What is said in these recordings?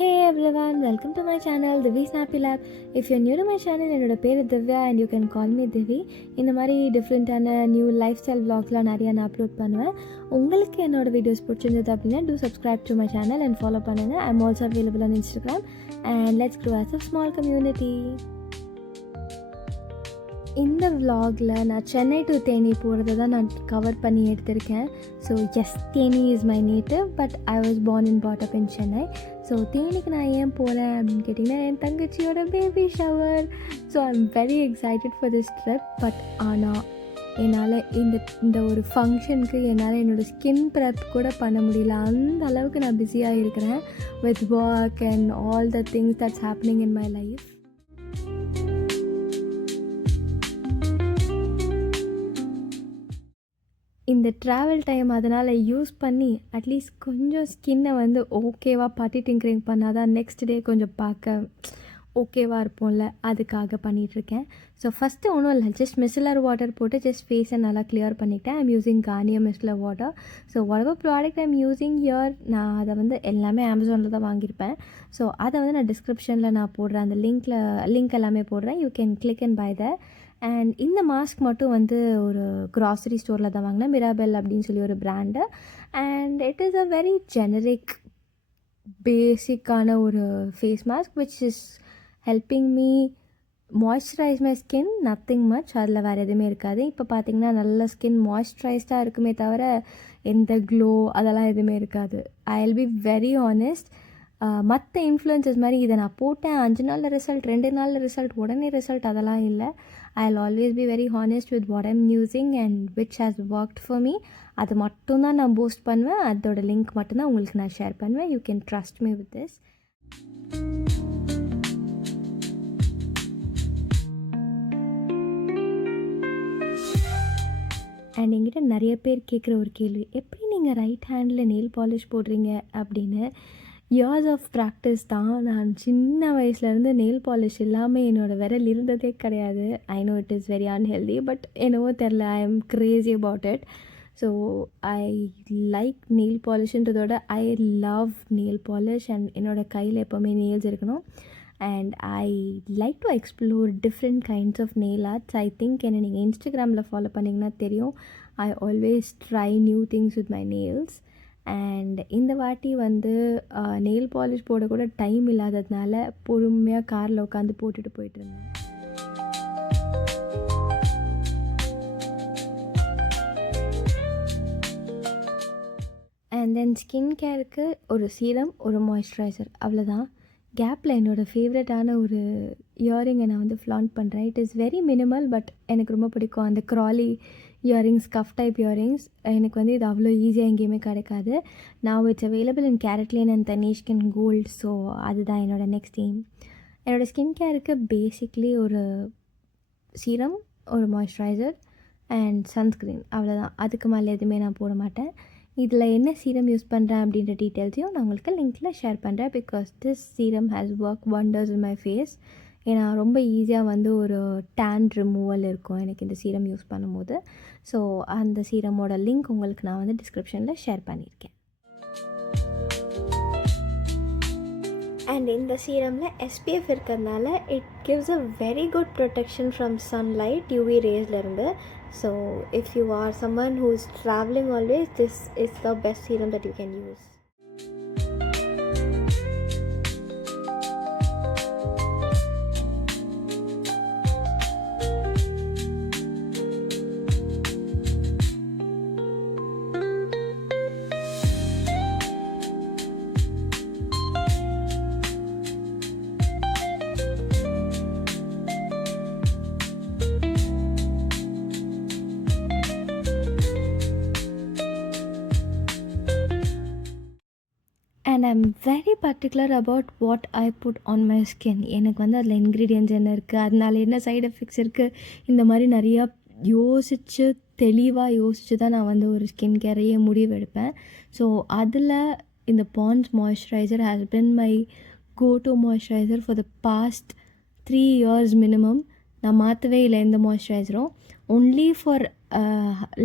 Hey everyone, welcome to my channel Divi Snappy Lab. If you're new to my channel, என்னோட பேர் Divya and you can call me Divi. இந்த மாதிரி டிஃப்ரெண்ட்டான new life style vlogsலாம் நிறையா நான் upload பண்ணுவேன். உங்களுக்கு என்னோட வீடியோஸ் பிடிச்சிருந்தது அப்படின்னா do subscribe to my channel and follow பண்ணுங்கள். I'm also available on Instagram and let's grow as a small community. இந்த vlogல நான் சென்னை டு தேனி போகிறத தான் நான் கவர் பண்ணி எடுத்திருக்கேன். So yes, Theni is my native but I was born and brought up in Chennai. So தேனிக்கு நான் ஏன் போகிறேன் அப்படின்னு கேட்டிங்கன்னா என் தங்கச்சியோட baby shower. So I am very excited for this trip. But ஆனால் என்னால் இந்த ஒரு ஃபங்க்ஷனுக்கு என்னால் என்னோடய ஸ்கின் ப்ரெப் கூட பண்ண முடியல. அந்த அளவுக்கு நான் பிஸியாக இருக்கிறேன் with work and all the things that's happening in my life. இந்த ட்ராவல் டைம் அதனால் யூஸ் பண்ணி அட்லீஸ்ட் கொஞ்சம் ஸ்கின்னை வந்து ஓகேவாக பட்டி டிங்கரிங் பண்ணால் தான் நெக்ஸ்ட் டே கொஞ்சம் பார்க்க ஓகேவாக இருப்போம்ல, அதுக்காக பண்ணிகிட்ருக்கேன். ஸோ ஃபஸ்ட்டு ஒன்றும் இல்லை, ஜஸ்ட் மிஸ்லர் வாட்டர் போட்டு ஜஸ்ட் ஃபேஸை நல்லா கிளியர் பண்ணிவிட்டேன். I'm using Garnier மிஸ்லர் water. So whatever product I'm using here, நான் அதை வந்து எல்லாமே அமேசானில் தான் வாங்கியிருப்பேன். ஸோ அதை வந்து நான் டிஸ்கிரிப்ஷனில் நான் போடுறேன், அந்த லிங்க் எல்லாமே போடுறேன். You can click and buy the. And இந்த மாஸ்க் மட்டும் வந்து ஒரு க்ராசரி ஸ்டோரில் தான் வாங்கினேன், மிராபெல் அப்படின்னு சொல்லி ஒரு brand. And it is a very generic பேசிக்கான ஒரு face mask which is helping me moisturize my skin, nothing much. அதில் வேறு எதுவுமே இருக்காது. இப்போ பார்த்திங்கன்னா நல்ல ஸ்கின் மாய்ஸ்சரைஸ்டாக இருக்குமே தவிர எந்த க்ளோ அதெல்லாம் எதுவுமே இருக்காது. I will be very honest. மற்ற இன்ஃப்ளூயன்சஸ் மாதிரி இதை நான் போட்டேன் 5 நாளில் ரிசல்ட், 2 நாளில் ரிசல்ட், உடனே ரிசல்ட், அதெல்லாம் இல்லை. I will always be very honest with what I'm using and which has worked for me. அது மட்டும்தான் நான் போஸ்ட் பண்ணுவேன். அதோட லிங்க் மட்டும்தான் உங்களுக்கு நான் ஷேர் பண்ணுவேன். You can trust me with this. And என்கிட்ட நிறைய பேர் கேட்குற ஒரு கேள்வி, எப்படி நீங்கள் ரைட் ஹேண்டில் நெயில் பாலிஷ் போடுறீங்க அப்படின்னு. இயர்ஸ் ஆஃப் ப்ராக்டிஸ் தான். நான் சின்ன வயசுலேருந்து நெயில் பாலிஷ் இல்லாமல் என்னோடய விரல் இருந்ததே கிடையாது. I know it is very unhealthy, but என்னவோ தெரில, I am crazy about it. So I like nail பாலிஷ்ன்றதோட I love nail polish and என்னோடய கையில் எப்போவுமே நெயில்ஸ் இருக்கணும். And I like to explore different kinds of nail arts. I think என்னை நீங்கள் இன்ஸ்டாகிராமில் ஃபாலோ பண்ணிங்கன்னா தெரியும். I always try new things with my nails. And இந்த வாட்டி வந்து நெயில் பாலிஷ் போட கூட டைம் இல்லாததுனால பொறுமையாக காரில் உட்காந்து போட்டுட்டு போயிட்டுருந்தேன். அண்ட் தென் ஸ்கின் கேருக்கு ஒரு சீரம், ஒரு மாய்ஸ்சரைசர், அவ்வளோதான். கேப்பில் என்னோடய ஃபேவரட்டான ஒரு இயரிங்கை நான் வந்து ஃப்ளாண்ட் பண்ணுறேன். It is very minimal but எனக்கு ரொம்ப பிடிக்கும். அந்த crawler earrings, cuff type earrings, எனக்கு வந்து இது அவ்வளோ ஈஸியாக எங்கேயுமே கிடைக்காது. நான் it's available in CaratLane and தனிஷ்கன் கோல்ட். ஸோ அதுதான் என்னோடய நெக்ஸ்ட் எய்ம். என்னோடய ஸ்கின் கேருக்கு பேசிக்லி ஒரு சீரம், ஒரு மாய்ஸ்சரைசர் அண்ட் சன்ஸ்க்ரீன், அவ்வளோதான். அதுக்கு மேலே எதுவுமே நான் போட மாட்டேன். இதில் என்ன சீரம் யூஸ் பண்ணுறேன் அப்படின்ற டீட்டெயில்ஸையும் நான் உங்களுக்கு லிங்க்கில் ஷேர் பண்ணுறேன். Because this serum has work wonders in my face. ஏன்னா ரொம்ப ஈஸியாக வந்து ஒரு டேன் ரிமூவல் இருக்கும் எனக்கு இந்த சீரம் யூஸ் பண்ணும்போது. ஸோ அந்த சீரமோட லிங்க் உங்களுக்கு நான் வந்து டிஸ்கிரிப்ஷனில் ஷேர் பண்ணியிருக்கேன். அண்ட் இந்த சீரமில் SPF இருக்கிறதுனால it gives a very good protection from sunlight, UV ரேஸ்லேருந்து. So if you are someone who is travelling always, this is the best serum that you can use. And I am very particular about what I put on my skin. எனக்கு வந்து அதில் ingredients என்ன இருக்குது, அதனால என்ன side effects இருக்குது, இந்த மாதிரி நிறையா தெளிவாக யோசித்து தான் நான் வந்து ஒரு ஸ்கின் கேரையே முடிவெடுப்பேன். ஸோ அதில் இந்த Pond's moisturiser has been my go to moisturiser for the past 3 years minimum. நான் மாற்றவே இல்லை எந்த மாய்ஸ்சரைசரும். Only for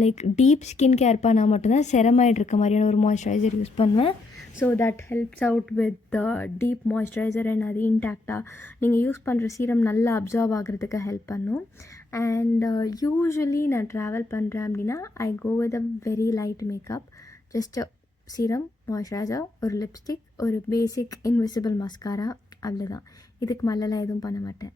like deep skin care பண்ணால் மட்டும்தான் செரமைட் இருக்க மாதிரியான ஒரு மாய்ஸ்சரைசர் யூஸ் பண்ணுவேன். So that helps out with deep moisturiser and அது இன்டாக்டாக நீங்கள் யூஸ் பண்ணுற சீரம் நல்லா அப்சார்ப் ஆகிறதுக்கு ஹெல்ப் பண்ணும். அண்ட் யூஸ்வலி நான் ட்ராவல் பண்ணுறேன் அப்படின்னா I go with a very light makeup. Just serum, moisturiser, ஒரு லிப்ஸ்டிக், ஒரு பேசிக் இன்விசிபிள் மஸ்காரா, அவ்வளோதான். இதுக்கு மேலெலாம் எதுவும் பண்ண மாட்டேன்.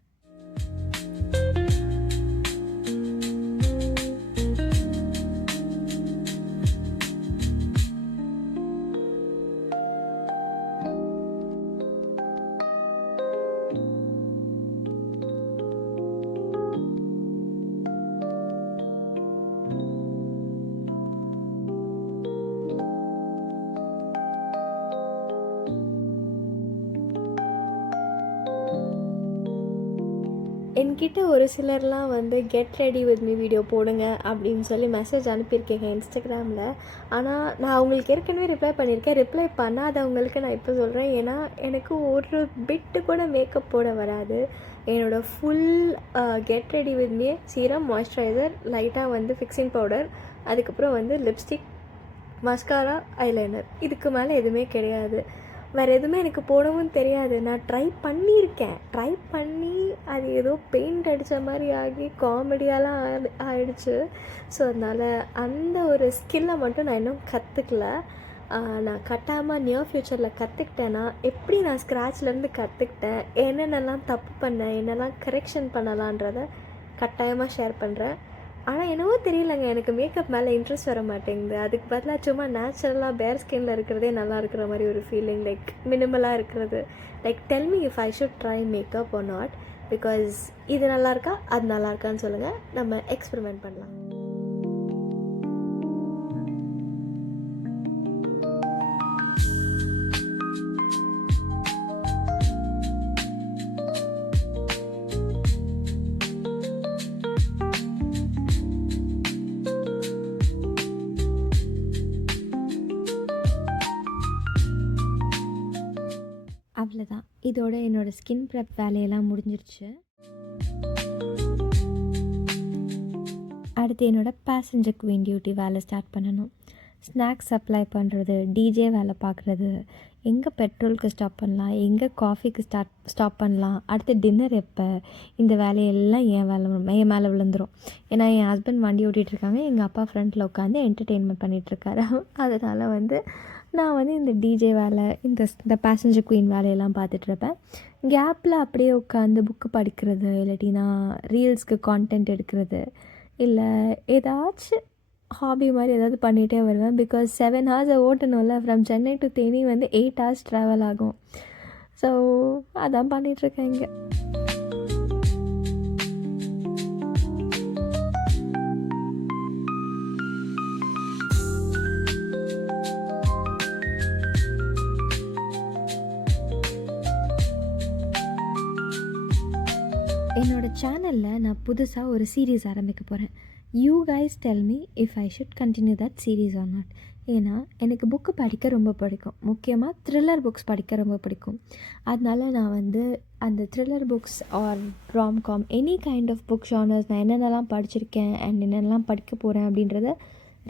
என்கிட்ட ஒரு சிலர்லாம் வந்து get ready with me video போடுங்க அப்படின்னு சொல்லி மெசேஜ் அனுப்பியிருக்கேங்க இன்ஸ்டாகிராமில். ஆனால் நான் அவங்களுக்கு ஏற்கனவே ரிப்ளை பண்ணியிருக்கேன். ரிப்ளை பண்ணாதவங்களுக்கு நான் இப்போ சொல்கிறேன். ஏன்னா எனக்கு ஒரு பிட்டு கூட மேக்கப் போட வராது. என்னோடய full get ready with me serum, moisturiser, லைட்டாக வந்து ஃபிக்ஸிங் பவுடர், அதுக்கப்புறம் வந்து லிப்ஸ்டிக், மஸ்காரா, ஐலைனர், இதுக்கு மேலே எதுவுமே கிடையாது. வேறு எதுவுமே எனக்கு போடவும் தெரியாது. நான் ட்ரை பண்ணி அது ஏதோ பெயிண்ட் அடித்த மாதிரி ஆகி காமெடியாலாம் ஆயிடுச்சு. ஸோ அதனால் அந்த ஒரு ஸ்கில்லை மட்டும் நான் இன்னும் கற்றுக்கல. நான் கட்டாமல் நியர் ஃப்யூச்சரில் கற்றுக்கிட்டேன்னா எப்படி நான் ஸ்க்ராட்ச்லேருந்து கற்றுக்கிட்டேன், என்னென்னலாம் தப்பு பண்ணேன், என்னெல்லாம் கரெக்ஷன் பண்ணலான்றதை கட்டாயமாக ஷேர் பண்ணுறேன். ஆனால் என்னவோ தெரியலங்க, எனக்கு மேக்கப் மேலே இன்ட்ரெஸ்ட் வர மாட்டேங்குது. அதுக்கு பதிலாக சும்மா நேச்சுரலாக பேர் ஸ்கின்னில் இருக்கிறதே நல்லா இருக்கிற மாதிரி ஒரு ஃபீலிங், லைக் மினிமலாக இருக்கிறது. Like tell me if I should try makeup or not, because இது நல்லா இருக்கா, அது நல்லா இருக்கான்னு சொல்லுங்கள், நம்ம எக்ஸ்பெரிமெண்ட் பண்ணலாம். அவ்வளோதான். இதோட என்னோடய ஸ்கின் ப்ரெப் வேலையெல்லாம் முடிஞ்சிருச்சு. அடுத்து என்னோடய பேசஞ்சர் குவீன் டியூட்டி வேலை ஸ்டார்ட் பண்ணணும். ஸ்நாக்ஸ் சப்ளை பண்ணுறது, டிஜே வேலை பார்க்குறது, எங்கே பெட்ரோலுக்கு ஸ்டாப் பண்ணலாம், எங்கே காஃபிக்கு ஸ்டாப் பண்ணலாம், அடுத்து டின்னர் எப்போ, இந்த வேலையெல்லாம் என் மேலே விழுந்துடும். ஏன்னா என் ஹஸ்பண்ட் வண்டி ஓட்டிகிட்ருக்காங்க, எங்கள் அப்பா ஃப்ரண்ட்டில் உட்காந்து என்டர்டெயின்மெண்ட் பண்ணிகிட்ருக்காரு. அதனால் வந்து நான் வந்து இந்த டிஜே வேலை, இந்த பேசஞ்சர் குவீன் வேலையெல்லாம் பார்த்துட்ருப்பேன். கேப்பில் அப்படியே உட்காந்து புக்கு படிக்கிறது, இல்லாட்டினா ரீல்ஸ்க்கு கான்டென்ட் எடுக்கிறது, இல்லை ஏதாச்சும் ஹாபி மாதிரி ஏதாவது பண்ணிகிட்டே வருவேன். பிகாஸ் 7 hours ஓட்டணும்ல, ஃப்ரம் சென்னை டு தேனி வந்து 8 hours ட்ராவல் ஆகும். ஸோ அதான் பண்ணிகிட்ருக்கேன் இங்கே. என்னோடய சேனலில் நான் புதுசாக ஒரு சீரீஸ் ஆரம்பிக்க போகிறேன். You guys tell me if I should continue that series or not. ஏன்னா எனக்கு புக்கு படிக்க ரொம்ப பிடிக்கும், முக்கியமாக த்ரில்லர் புக்ஸ் படிக்க ரொம்ப பிடிக்கும். அதனால நான் வந்து அந்த thriller books or romcom, any kind of book genres நான் என்னென்னலாம் படிச்சிருக்கேன் அண்ட் என்னென்னலாம் படிக்க போகிறேன் அப்படின்றத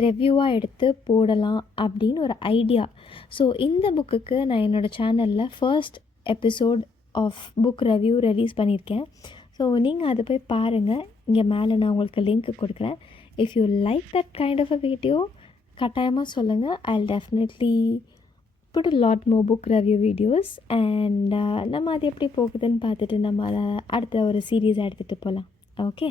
ரெவ்யூவாக எடுத்து போடலாம் அப்படின்னு ஒரு ஐடியா. ஸோ இந்த புக்குக்கு நான் என்னோடய சேனலில் first episode of book review release பண்ணியிருக்கேன். ஸோ நீங்கள் அதை போய் பாருங்கள். இங்கே மேலே நான் உங்களுக்கு லிங்க் கொடுக்குறேன். If you like that kind of a video கட்டாயமாக சொல்லுங்கள். I'll definitely put a lot more book review videos. And நம்ம அது எப்படி போகுதுன்னு பார்த்துட்டு நம்ம அதை அடுத்த ஒரு சீரீஸ் எடுத்துகிட்டு போகலாம். ஓகே.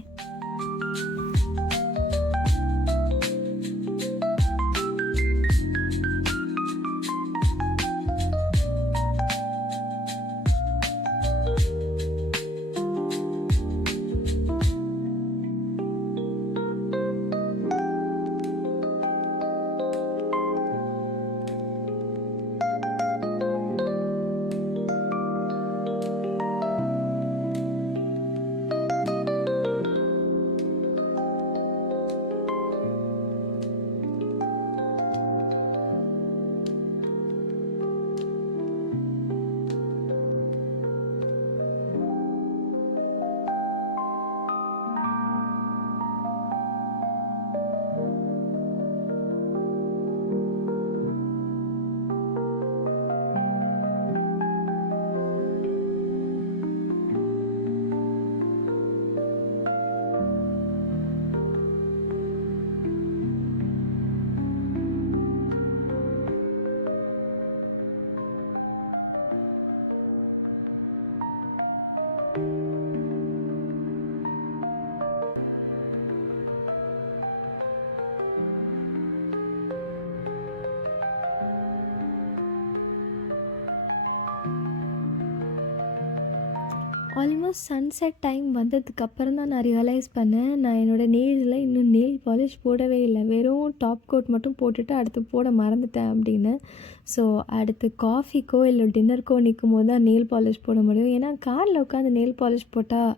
ஆல்மோஸ்ட் சன்செட் டைம் வந்ததுக்கப்புறம் தான் நான் ரியலைஸ் பண்ணேன், நான் என்னோடய நெயில்ஸில் இன்னும் நெயில் பாலிஷ் போடவே இல்லை. வெறும் டாப் கோட் மட்டும் போட்டுட்டு அடுத்து போட மறந்துட்டேன் அப்படின்னு. ஸோ அடுத்து காஃபிக்கோ இல்லை டின்னருக்கோ நிற்கும் போது தான் நெயில் பாலிஷ் போட முடியும். ஏன்னா காரில் உட்காந்து நெயில் பாலிஷ் போட்டால்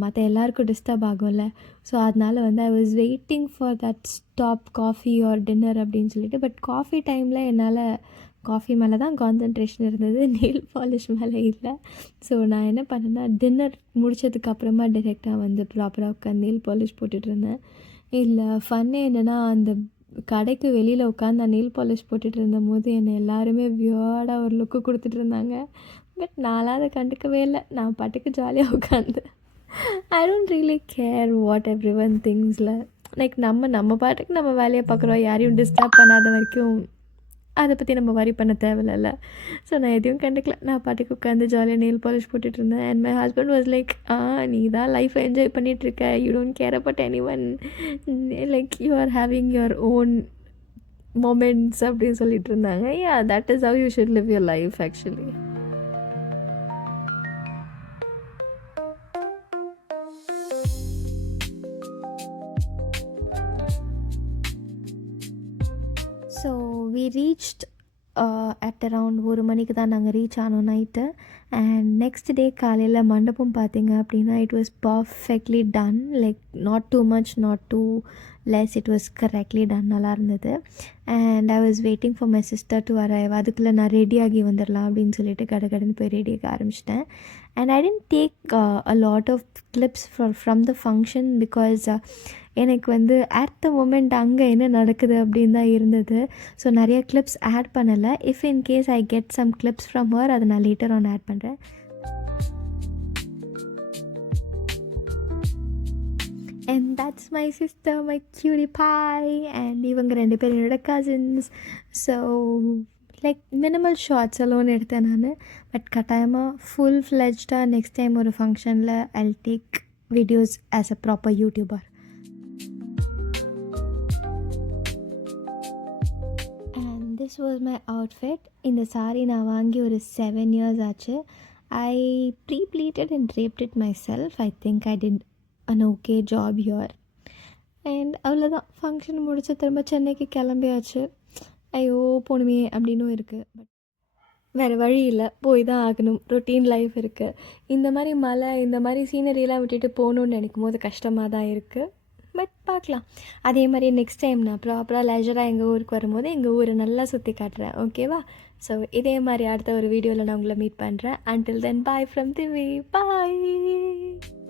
மற்ற எல்லாருக்கும் டிஸ்டர்ப் ஆகும்ல. ஸோ அதனால் வந்து ஐ was waiting for that stop coffee or dinner அப்படின்னு சொல்லிட்டு. பட் காஃபி டைமில் என்னால் காஃபி மேலே தான் கான்சன்ட்ரேஷன் இருந்தது, நெயில் பாலிஷ் மேலே இல்லை. ஸோ நான் என்ன பண்ணேன்னா, டின்னர் முடித்ததுக்கப்புறமா டிரெக்டாக வந்து ப்ராப்பராக உட்காந்து நெயில் பாலிஷ் போட்டுட்ருந்தேன். இல்லை ஃபன்னே என்னென்னா, அந்த கடைக்கு வெளியில் உட்காந்து நான் நெயில் பாலிஷ் போட்டுட்டு இருந்தபோது என்னை எல்லாருமே வியர்டாக ஒரு லுக்கு கொடுத்துட்டு இருந்தாங்க. பட் நான்லாம் அதை கண்டுக்கவே இல்லை. நான் பாட்டுக்கு ஜாலியாக உட்காந்து I don't really care what everyone திங்ஸில். லைக் நம்ம பாட்டுக்கு நம்ம வேலையை பார்க்குறோம், யாரையும் டிஸ்டர்ப் பண்ணாத வரைக்கும் அதை பற்றி நம்ம வரி பண்ண தேவையில்ல. ஸோ நான் எதையும் கண்டுக்கல. நான் பாட்டுக்கு உட்காந்து ஜாலியாக நெயில் பாலிஷ் போட்டுட்ருந்தேன். And my husband was like, நீ தான் லைஃப்பை என்ஜாய் பண்ணிகிட்ருக்க, you don't care about anyone, like you are having your own moments அப்படின்னு சொல்லிட்டு இருந்தாங்க. Yeah, that is how you should live your life actually. So we reached at around 1 மணிக்கு தான் நாங்கள் ரீச் ஆனோம் நைட்டு. அண்ட் நெக்ஸ்ட் டே காலையில் மண்டபம் பார்த்தீங்க அப்படின்னா, it was perfectly done. Like not too much, not too less, it was correctly done. நல்லா இருந்தது. And I was waiting for my sister to arrive. அதுக்குள்ளே நான் ரெடியாகி வந்துடலாம் அப்படின்னு சொல்லிட்டு கடைன்னு போய் ரெடியாக ஆரம்பிச்சிட்டேன். And I didn't take a lot of clips from the function because எனக்கு வந்து அட் த மொமெண்ட் அங்கே என்ன நடக்குது அப்படின்னு தான் இருந்தது. ஸோ நிறைய கிளிப்ஸ் ஆட் பண்ணலை. If in case I get some clips from her, அதை நான் லேட்டர் ஆன் ஆட் பண்ணுறேன். And that's my sister, my cutie pie. And இவங்க 2 பேர் என்னோட cousins. So like minimal shots எல்லாம் எடுத்தேன் நான். பட் கட்டாயமாக ஃபுல் ஃப்ளெஜ்டாக நெக்ஸ்ட் டைம் ஒரு ஃபங்க்ஷனில் I'll take videos as a proper YouTuber. This was my outfit. இந்த சாரீ நான் வாங்கி ஒரு 7 years ஆச்சு. I pleated and draped it myself. I think I did an okay job here. And அவ்வளோதான், function முடிச்சு திரும்ப சென்னைக்கு கிளம்பியாச்சு. ஐயோ போகணுமே அப்படின்னும் இருக்குது. பட் வேறு வழி இல்லை, போய் தான் ஆகணும். ரொட்டீன் லைஃப் இருக்குது. இந்த மாதிரி மலை, இந்த மாதிரி சீனரியெலாம் விட்டுட்டு போகணுன்னு நினைக்கும் போது கஷ்டமாக தான் இருக்குது. பட் பார்க்கலாம். அதே மாதிரி நெக்ஸ்ட் டைம் நான் ப்ராப்பராக லெஜராக எங்கள் ஊருக்கு வரும்போது எங்கள் ஊரை நல்லா சுற்றி காட்டுறேன். ஓகேவா? ஸோ இதே மாதிரி அடுத்த ஒரு வீடியோவில் நான் உங்களை மீட் பண்ணுறேன். Until then, bye from Divi. Bye.